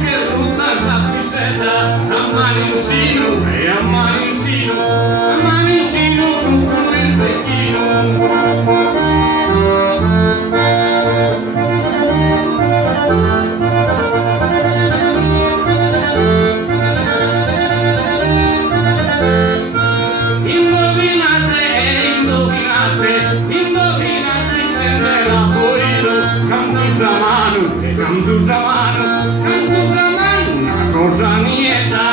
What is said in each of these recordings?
che rutta sta pisetta, a mano in sino, e a mano in sino, con il vecchino. Canto zamano, una cosa nieta,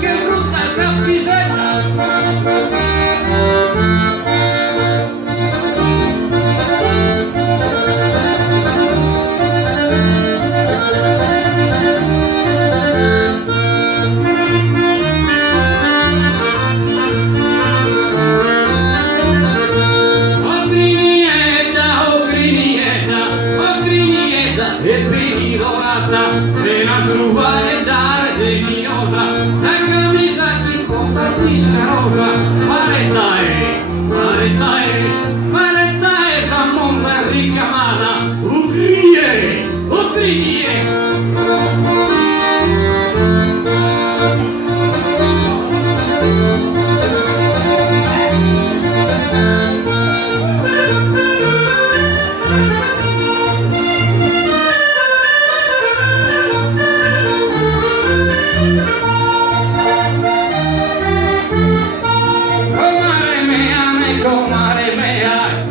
che brutta cappisetta. E veni dorata, appena su vale dare geniosa, c'è camisa che porta questa rosa, paretae, sa monta ricamata, ucrie.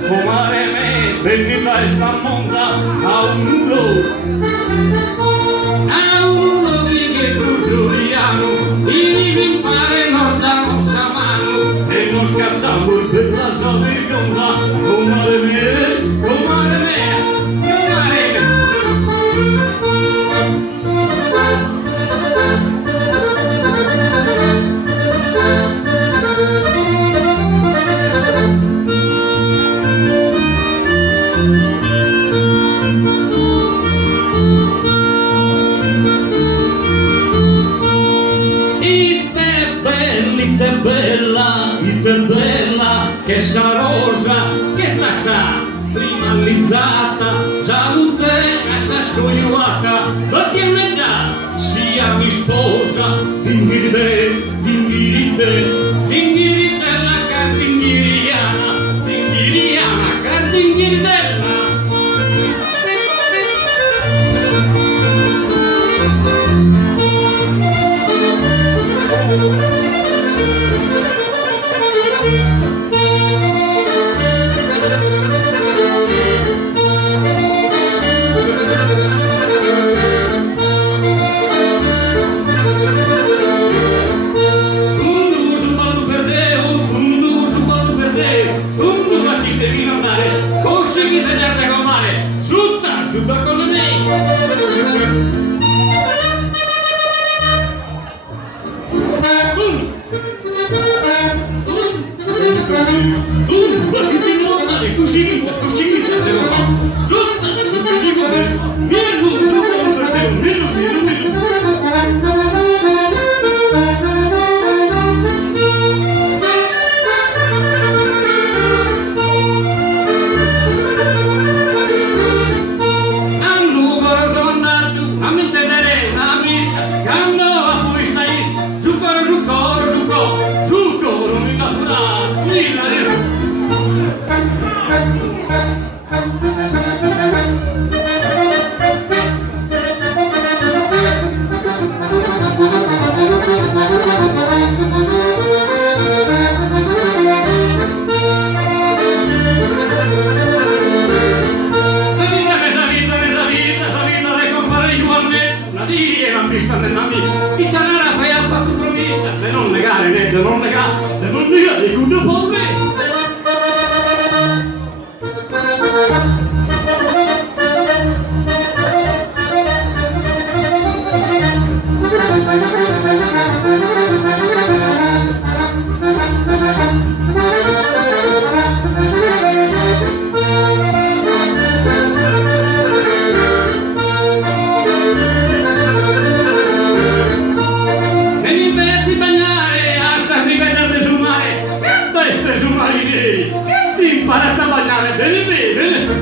Comare me, bendita esta monta a un nudo che Giuliano, e mi pare nordano samano, e non scazzavo per la sabbionda, comare me. Bella, che sa rosa, che sta sa, primalizzata, salute, essa scogliuata, la tiene già, sia mi sposa, dingirite, la cardinghiriana, cardinghiridella. Mi sarà la fai a fatto promessa, per non negare, per non negare il good for me. Bagnare a San Livello del Sumare, che bestie sumari miei! ti impara a ballare bene bene.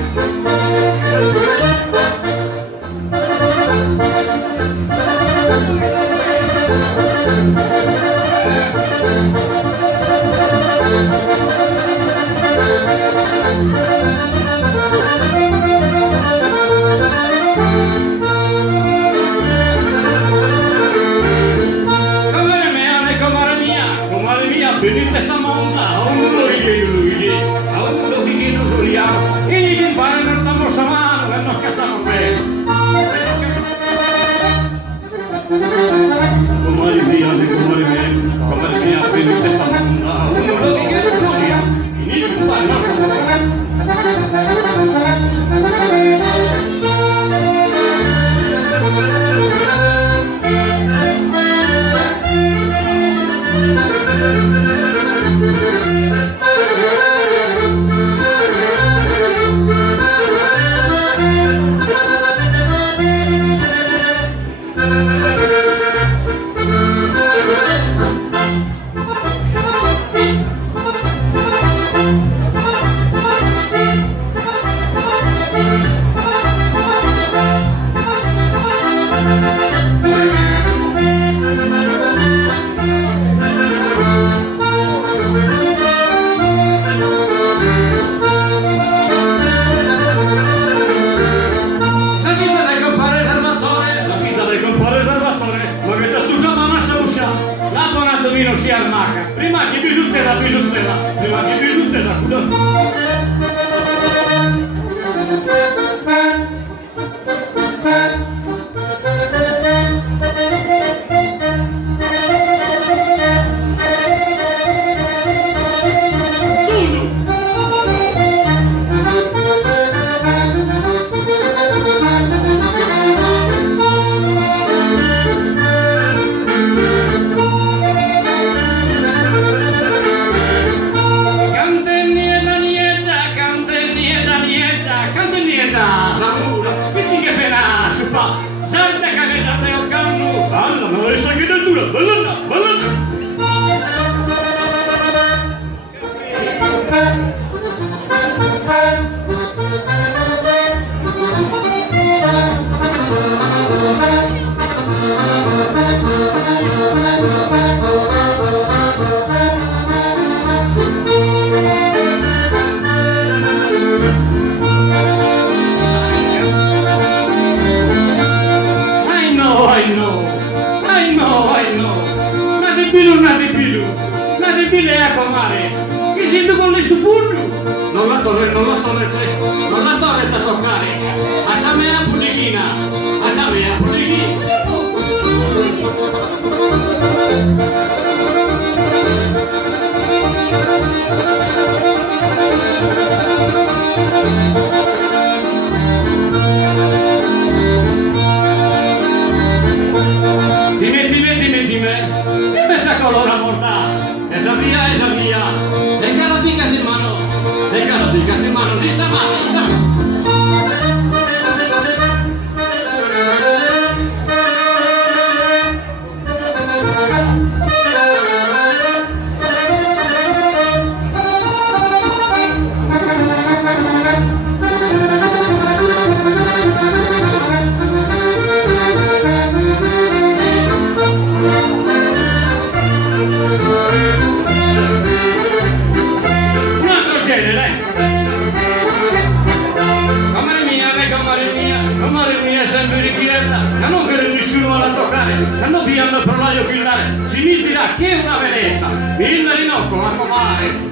Venite sta monta, a un Luigi, a un Luigi non soliamo, e gli impara non damos a mano, e non scattano bene. Comare mia, venite sta monta, a un Luigi non soliamo, e gli impara non damos a mano. Prima che bigiustella, prima che bigiustella, non la torre da toccare, a mea pudichina, a mea pudichina. Dime esa colora morta, esa via, e cara pica di mano, di sama. Stanno pigliando il prolaio chillare, significa che è una vedetta, il rinocco, la comare.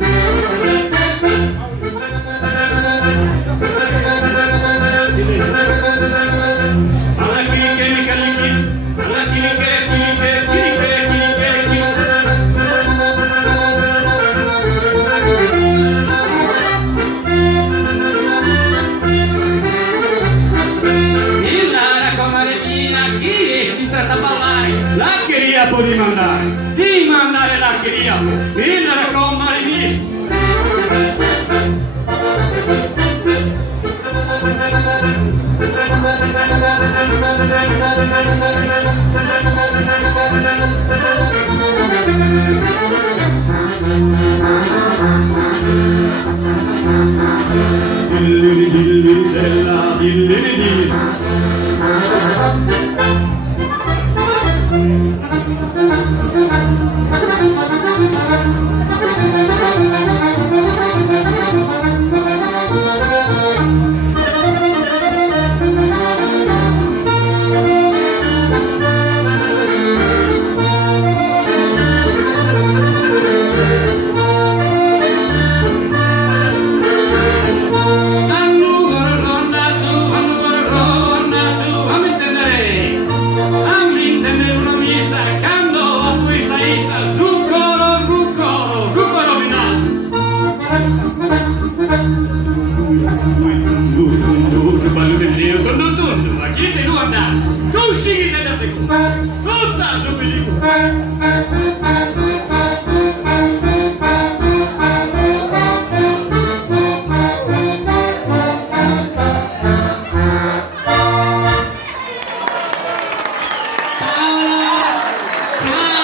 Può dimandare l'alcheria, il raccomare lì. chiede lui andare, così che te ne tutta su per